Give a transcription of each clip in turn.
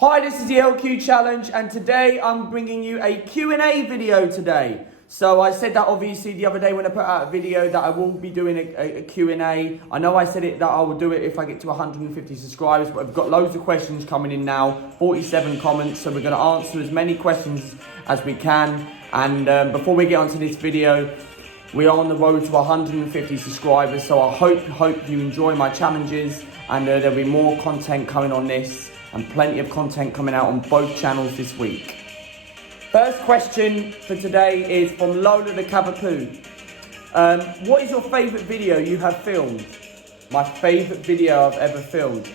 Hi, this is the LQ Challenge, and today I'm bringing you a Q&A video today. So I said that obviously the other day when I put out a video that I will be doing a Q&A. I know I said it that I will do it if I get to 150 subscribers, but I've got loads of questions coming in now, 47 comments, so we're going to answer as many questions as we can. And before we get onto this video, we are on the road to 150 subscribers, so I hope you enjoy my challenges, and there'll be more content coming on this, and plenty of content coming out on both channels this week. First question for today is from Lola the Cavapoo. What is your favourite video you have filmed? My favourite video I've ever filmed?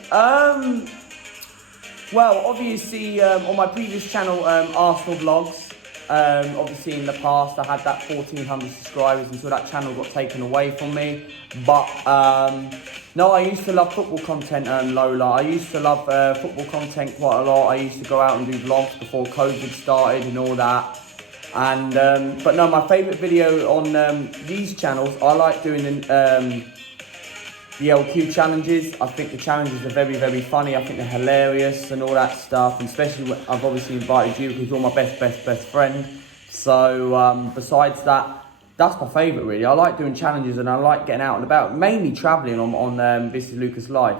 Well, obviously on my previous channel, Arsenal Vlogs, obviously in the past I had that 1,400 subscribers until that channel got taken away from me. But no, I used to love football content, Lola. I used to love football content quite a lot. I used to go out and do vlogs before COVID started and all that. And but no, my favourite video on these channels, I like doing the LQ challenges. I think the challenges are very, very funny. I think they're hilarious and all that stuff. And especially when I've obviously invited you because you're my best friend. So besides that, that's my favourite really. I like doing challenges and I like getting out and about, mainly travelling on This Is Lucas Life.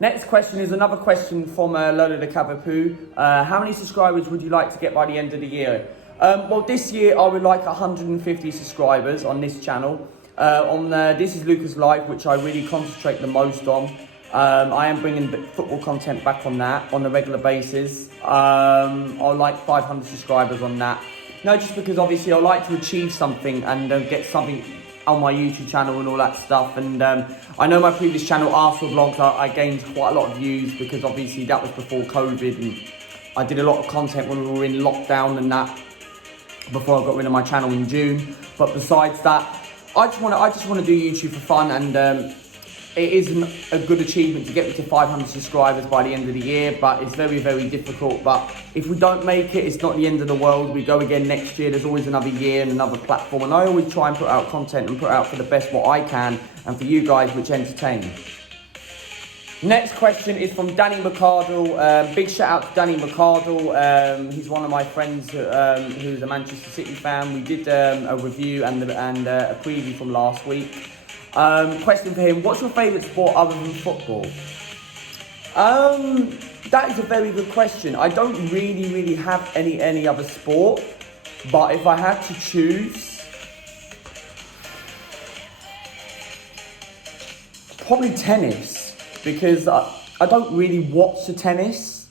Next question is another question from Lola the Cavapoo. How many subscribers would you like to get by the end of the year? Well, this year I would like 150 subscribers on this channel. On This Is Lucas Life, which I really concentrate the most on. I am bringing football content back on that on a regular basis. I like 500 subscribers on that. No, just because obviously I like to achieve something and get something on my YouTube channel and all that stuff. And I know my previous channel, Arsenal Vlogs, I gained quite a lot of views because obviously that was before COVID and I did a lot of content when we were in lockdown and that before I got rid of my channel in June. But besides that, I just want to do YouTube for fun, and it is a good achievement to get me to 500 subscribers by the end of the year, but it's very, very difficult. But if we don't make it, it's not the end of the world. We go again next year. There's always another year and another platform, and I always try and put out content and put out for the best what I can, and for you guys, which entertain. Next question is from Danny McCardle. Big shout out to Danny McCardle. He's one of my friends who's a Manchester City fan. We did a review and a preview from last week. Question for him: what's your favourite sport other than football? That is a very good question. I don't really have any other sport, but if I had to choose, probably tennis. Because I don't really watch the tennis,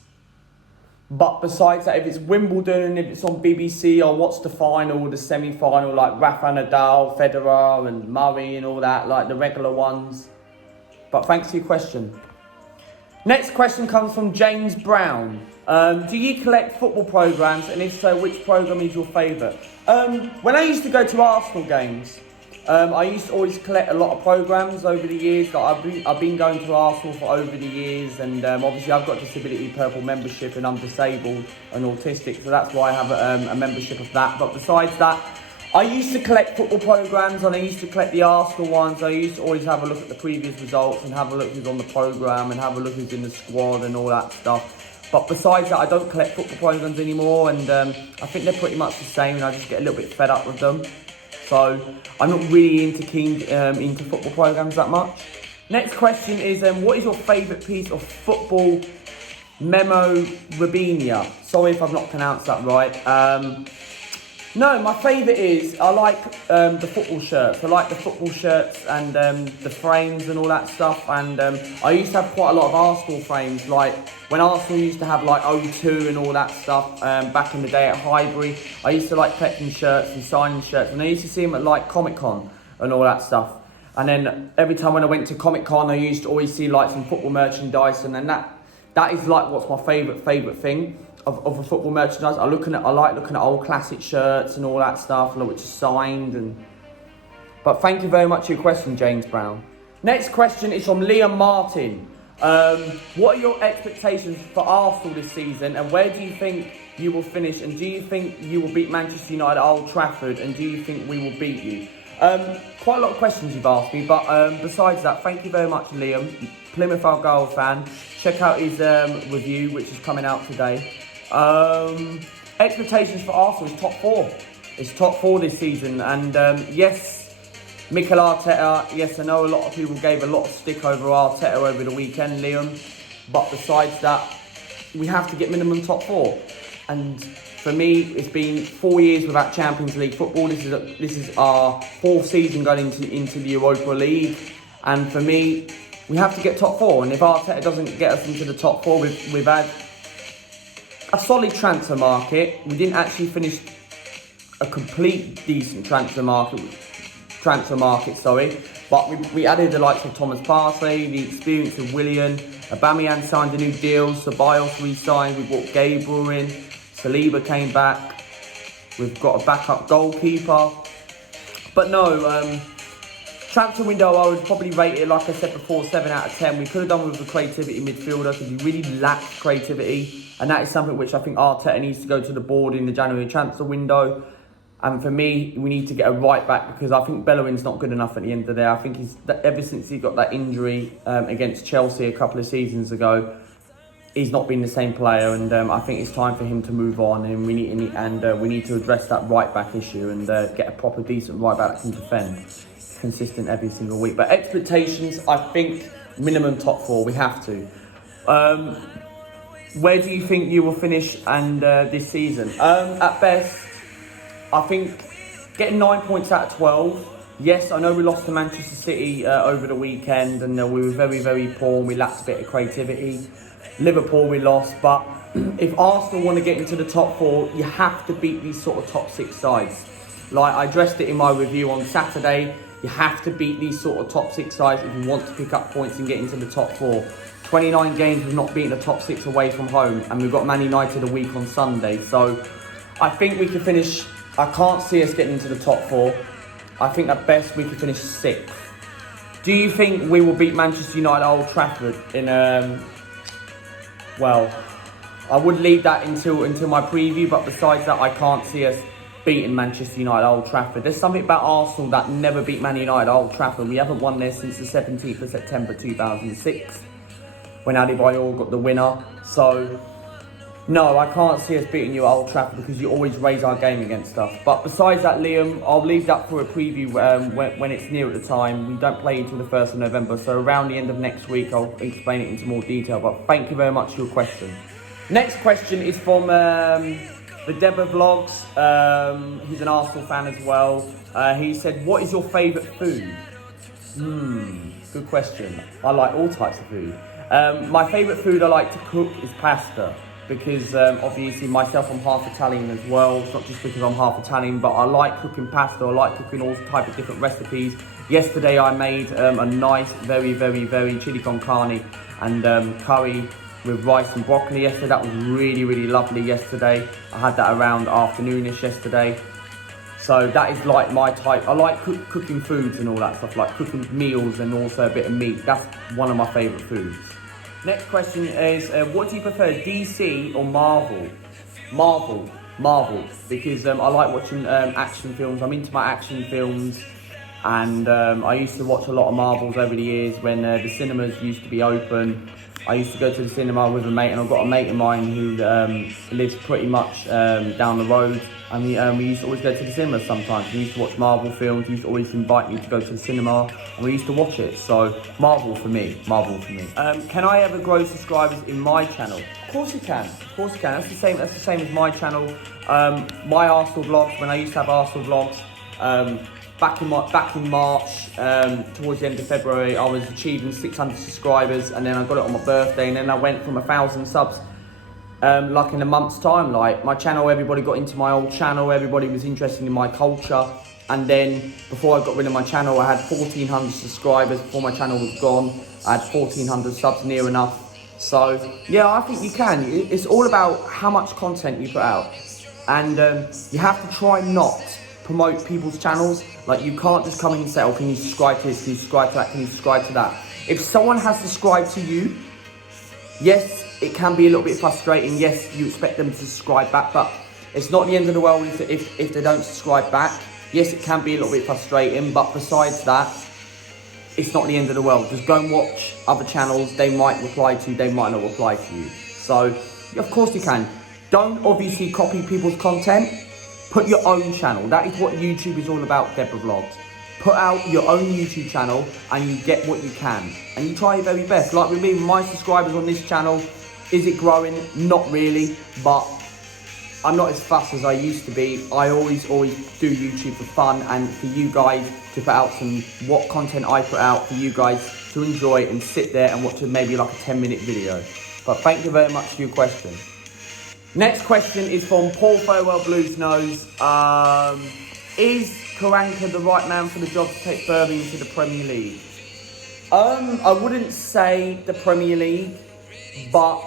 but besides that, if it's Wimbledon and if it's on BBC, I'll watch the final, the semi-final, like Rafa Nadal, Federer and Murray and all that, like the regular ones. But thanks for your question. Next question comes from James Brown. Do you collect football programmes, and if so, which programme is your favourite? When I used to go to Arsenal games, I used to always collect a lot of programmes over the years. Like I've been going to Arsenal for over the years, and obviously I've got Disability Purple membership and I'm disabled and autistic, so that's why I have a membership of that. But besides that, I used to collect football programmes, and I used to collect the Arsenal ones. I used to always have a look at the previous results and have a look who's on the programme and have a look who's in the squad and all that stuff. But besides that, I don't collect football programmes anymore, and I think they're pretty much the same, and I just get a little bit fed up with them. So I'm not really into football programmes that much. Next question is, what is your favourite piece of football memorabilia? Sorry if I've not pronounced that right. No, my favourite is, I like the football shirts. I like the football shirts and the frames and all that stuff. And I used to have quite a lot of Arsenal frames, like when Arsenal used to have like O2 and all that stuff back in the day at Highbury. I used to like collecting shirts and signing shirts, and I used to see them at like Comic Con and all that stuff. And then every time when I went to Comic Con, I used to always see like some football merchandise, and then that is like what's my favourite thing of a football merchandise. I like looking at old classic shirts and all that stuff, which is signed. But thank you very much for your question, James Brown. Next question is from Liam Martin. What are your expectations for Arsenal this season, and where do you think you will finish? And do you think you will beat Manchester United at Old Trafford? And do you think we will beat you? Quite a lot of questions you've asked me, but besides that, thank you very much, Liam. Plymouth Argyle fan. Check out his review, which is coming out today. Expectations for Arsenal is top 4. It's top 4 this season, and yes, Mikel Arteta. Yes, I know a lot of people gave a lot of stick over Arteta over the weekend, Liam. But besides that, we have to get minimum top 4. And for me, it's been 4 years without Champions League football. This is our 4th season going into the Europa League. And for me, we have to get top 4. And if Arteta doesn't get us into the top 4, we've had a solid transfer market. We didn't actually finish a complete decent transfer market, but we added the likes of Thomas Partey, the experience of Willian. Aubameyang signed a new deal, Ceballos re-signed, we brought Gabriel in, Saliba came back, we've got a backup goalkeeper. But no, transfer window, I would probably rate it, like I said before, 7 out of 10. We could have done with the creativity midfielder because we really lacked creativity. And that is something which I think Arteta needs to go to the board in the January transfer window. And for me, we need to get a right back because I think Bellerin's not good enough at the end of the day. I think ever since he got that injury against Chelsea a couple of seasons ago, he's not been the same player. And I think it's time for him to move on. And we need to address that right back issue and get a proper decent right back that can defend, consistent every single week. But expectations, I think minimum top 4. We have to. Where do you think you will finish and this season? At best, I think getting 9 points out of 12. Yes, I know we lost to Manchester City over the weekend and we were very, very poor and we lacked a bit of creativity. Liverpool we lost, but if Arsenal want to get into the top 4, you have to beat these sort of top 6 sides. Like I addressed it in my review on Saturday, you have to beat these sort of top 6 sides if you want to pick up points and get into the top 4. 29 games we've not beaten the top 6 away from home, and we've got Man United a week on Sunday. So I think we can finish. I can't see us getting into the top 4. I think at best we could finish 6th. Do you think we will beat Manchester United at Old Trafford in well, I would leave that until my preview, but besides that, I can't see us beating Manchester United at Old Trafford. There's something about Arsenal that never beat Man United at Old Trafford. We haven't won there since the 17th of September 2006, when Adebayor got the winner. So no, I can't see us beating you at Old Trafford because you always raise our game against us. But besides that, Liam, I'll leave that for a preview when it's near at the time. We don't play until the 1st of November, so around the end of next week, I'll explain it into more detail. But thank you very much for your question. Next question is from the Debba Vlogs. He's an Arsenal fan as well. He said, what is your favourite food? Good question. I like all types of food. My favourite food I like to cook is pasta. Because obviously myself, I'm half Italian as well. It's not just because I'm half Italian, but I like cooking pasta. I like cooking all type of different recipes. Yesterday I made a nice, very, very, very chili con carne and curry with rice and broccoli yesterday. That was really, really lovely yesterday. I had that around afternoonish yesterday. So that is like my type. I like cooking foods and all that stuff, like cooking meals and also a bit of meat. That's one of my favourite foods. Next question is, what do you prefer, DC or Marvel? Marvel, because I like watching action films. I'm into my action films, and I used to watch a lot of Marvels over the years when the cinemas used to be open. I used to go to the cinema with a mate, and I've got a mate of mine who lives pretty much down the road. And we used to always go to the cinema sometimes. We used to watch Marvel films. He used to always invite me to go to the cinema, and we used to watch it. So Marvel for me. Can I ever grow subscribers in my channel? Of course you can. That's the same as my channel. My Arsenal vlogs. When I used to have Arsenal vlogs, back in March, towards the end of February, I was achieving 600 subscribers, and then I got it on my birthday, and then I went from 1,000 subs. Like in a month's time, like my channel, everybody got into my old channel, everybody was interested in my culture, and then before I got rid of my channel, I had 1,400 subscribers. Before my channel was gone, I had 1,400 subs, near enough. So yeah, I think you can. It's all about how much content you put out, and you have to try not promote people's channels. Like you can't just come in and say, oh, can you subscribe to this, can you subscribe to that, can you subscribe to that. If someone has subscribed to you, yes, it can be a little bit frustrating. Yes, you expect them to subscribe back, but it's not the end of the world if they don't subscribe back. Yes, it can be a little bit frustrating, but besides that, it's not the end of the world. Just go and watch other channels. They might reply to you, they might not reply to you. So, of course you can. Don't obviously copy people's content. Put your own channel. That is what YouTube is all about, Deborah Vlogs. Put out your own YouTube channel and you get what you can. And you try your very best. Like with me, my subscribers on this channel, is it growing? Not really, but I'm not as fussed as I used to be. I always do YouTube for fun and for you guys to put out what content I put out for you guys to enjoy and sit there and watch maybe like a 10-minute video. But thank you very much for your question. Next question is from Paul Farewell Blues Nose. Is Karanka the right man for the job to take Birmingham to the Premier League? I wouldn't say the Premier League, but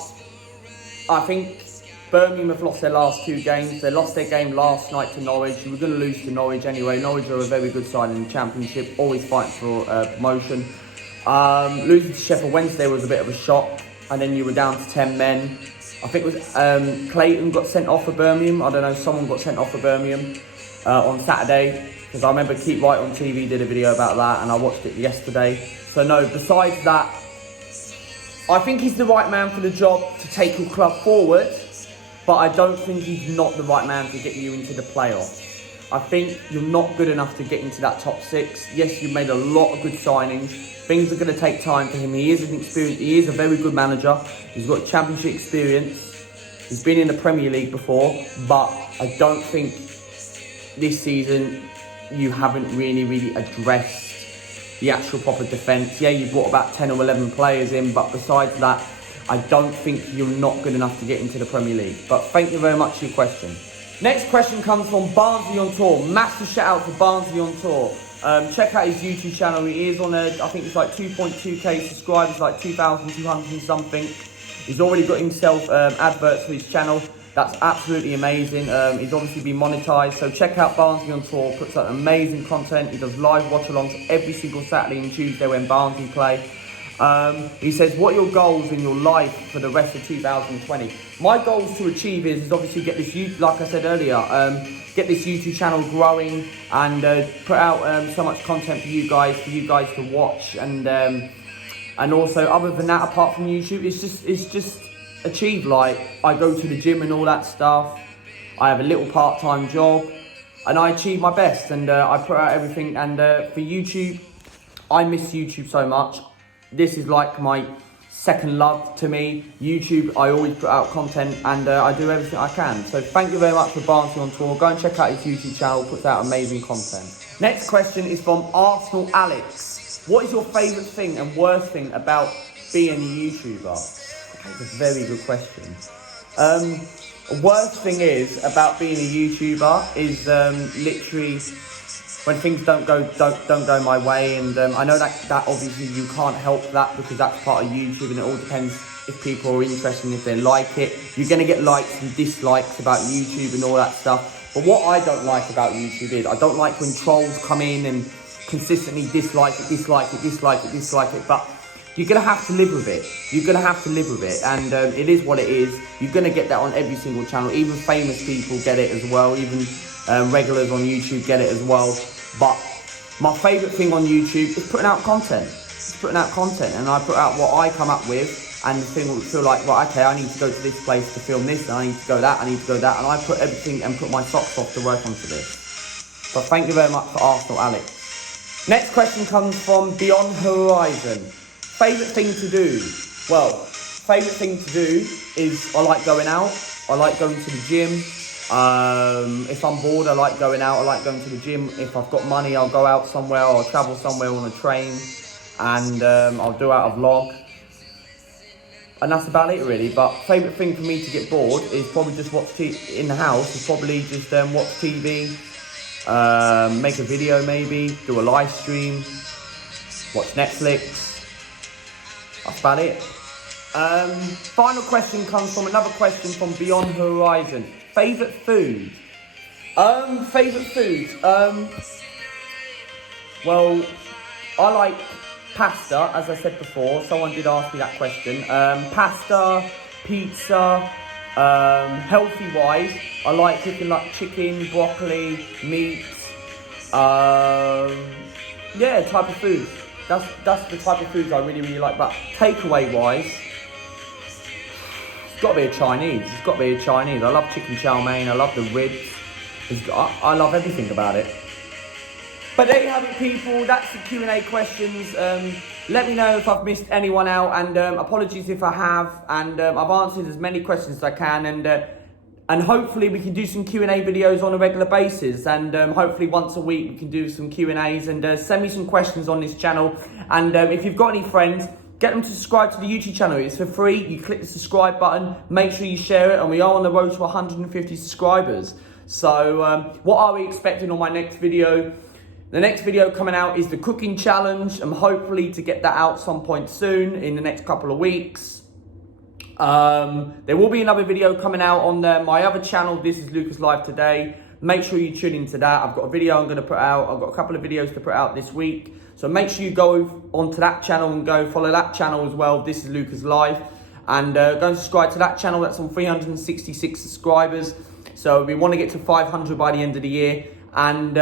I think Birmingham have lost their last 2 games. They lost their game last night to Norwich. We were going to lose to Norwich anyway. Norwich are a very good side in the Championship, always fighting for promotion. Losing to Sheffield Wednesday was a bit of a shock, and then you were down to 10 men. I think it was Clayton got sent off for Birmingham. I don't know, someone got sent off for Birmingham on Saturday, because I remember Keep Right on TV did a video about that, and I watched it yesterday. So no, besides that, I think he's the right man for the job to take your club forward, but I don't think he's not the right man to get you into the playoffs. I think you're not good enough to get into that top 6. Yes, you've made a lot of good signings. Things are going to take time for him. He is a very good manager. He's got Championship experience. He's been in the Premier League before, but I don't think this season you haven't really addressed the actual proper defence. Yeah, you brought about 10 or 11 players in, but besides that, I don't think you're not good enough to get into the Premier League. But thank you very much for your question. Next question comes from Barnsley on Tour. Massive shout out to Barnsley on Tour. Check out his YouTube channel. He is on I think it's like 2.2k subscribers, like 2,200 and something. He's already got himself adverts for his channel. That's absolutely amazing. He's obviously been monetized. So check out Barnsley on Tour. Puts out amazing content. He does live watch-alongs every single Saturday and Tuesday when Barnsley play. He says, what are your goals in your life for the rest of 2020? My goals to achieve is obviously get this, like I said earlier, get this YouTube channel growing and put out so much content for you guys to watch, and also other than that, apart from YouTube, it's just achieve, like I go to the gym and all that stuff. I have a little part-time job and I achieve my best, and I put out everything. And for YouTube, I miss YouTube so much. This is like my second love to me. YouTube, I always put out content and I do everything I can. So thank you very much for Barnsley on Tour. Go and check out his YouTube channel, puts out amazing content. Next question is from Arsenal Alex. What is your favourite thing and worst thing about being a YouTuber? Okay, it's a very good question. Worst thing is about being a YouTuber is literally when things don't go my way, and I know that obviously you can't help that because that's part of YouTube, and it all depends if people are interested and if they like it. You're going to get likes and dislikes about YouTube and all that stuff. But what I don't like about YouTube is I don't like when trolls come in and consistently dislike it. But you're going to have to live with it. You're going to have to live with it, and it is what it is. You're going to get that on every single channel. Even famous people get it as well. Even regulars on YouTube get it as well. But my favourite thing on YouTube is putting out content. And I put out what I come up with, and the thing will feel like, right, okay, I need to go to this place to film this, and I need to go that, and I put everything and put my socks off to work onto this. But thank you very much for Arsenal Alex. Next question comes from Beyond Horizon. Favourite thing to do? Well, favourite thing to do is I like going out. I like going to the gym. If I'm bored, I like going out. I like going to the gym. If I've got money, I'll go out somewhere, or I'll travel somewhere on a train, and I'll do out a vlog. And that's about it really. But favourite thing for me to get bored is probably just watch in the house. Is probably just watch TV, make a video maybe, do a live stream, watch Netflix. That's about it. Final question comes from another question from Beyond Horizon. Favourite food? Favourite food? Well, I like pasta, as I said before. Someone did ask me that question. Pasta, pizza, healthy-wise, I like cooking like chicken, broccoli, meat, Yeah, type of food. That's the type of foods I really, really like. But takeaway wise, it's got to be a Chinese. It's got to be a Chinese. I love chicken chow mein. I love the ribs. I love everything about it. But there you have it, people. That's the Q&A questions. Let me know if I've missed anyone out, and apologies if I have. And I've answered as many questions as I can, and hopefully we can do some Q&A videos on a regular basis, and hopefully once a week we can do some Q&As, and send me some questions on this channel. And if you've got any friends, get them to subscribe to the YouTube channel. It's for free. You click the subscribe button, make sure you share it, and we are on the road to 150 subscribers. So what are we expecting on my next video? The next video coming out is the cooking challenge. I'm hopefully to get that out some point soon in the next couple of weeks. There will be another video coming out on my other channel. This is Lucas Live Today. Make sure you tune into that. I've got a video I'm going to put out. I've got a couple of videos to put out this week. So make sure you go onto that channel and go follow that channel as well. This is Lucas Live. And go and subscribe to that channel. That's on 366 subscribers. So we want to get to 500 by the end of the year. And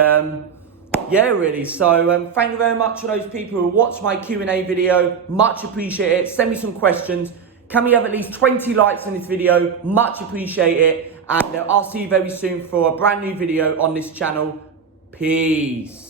yeah, really. So thank you very much for those people who watched my Q&A video. Much appreciate it. Send me some questions. Can we have at least 20 likes on this video? Much appreciate it. And I'll see you very soon for a brand new video on this channel. Peace.